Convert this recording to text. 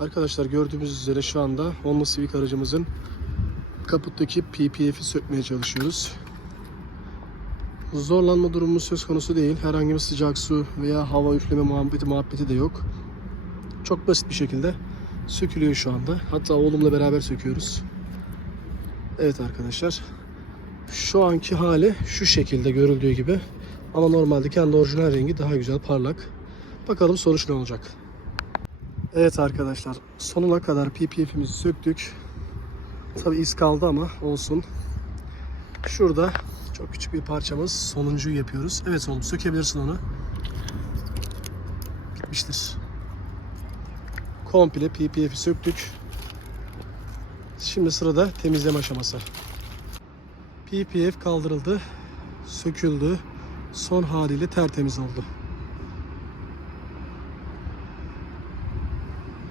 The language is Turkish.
Arkadaşlar gördüğümüz üzere şu anda Honda Civic aracımızın kaputtaki PPF'i sökmeye çalışıyoruz. Zorlanma durumu söz konusu değil. Herhangi bir sıcak su veya hava üfleme muhabbeti muhabbeti de yok. Çok basit bir şekilde sökülüyor şu anda. Hatta oğlumla beraber söküyoruz. Evet arkadaşlar. Şu anki hali şu şekilde görüldüğü gibi. Ama normalde kendi orijinal rengi daha güzel parlak. Bakalım sonuç ne olacak. Evet arkadaşlar sonuna kadar PPF'imizi söktük. Tabi iz kaldı ama olsun. Şurada çok küçük bir parçamız sonuncuyu yapıyoruz. Evet oğlum sökebilirsin onu. Bitmiştir. Komple PPF'i söktük. Şimdi sırada temizleme aşaması. PPF kaldırıldı, söküldü. Son haliyle tertemiz oldu.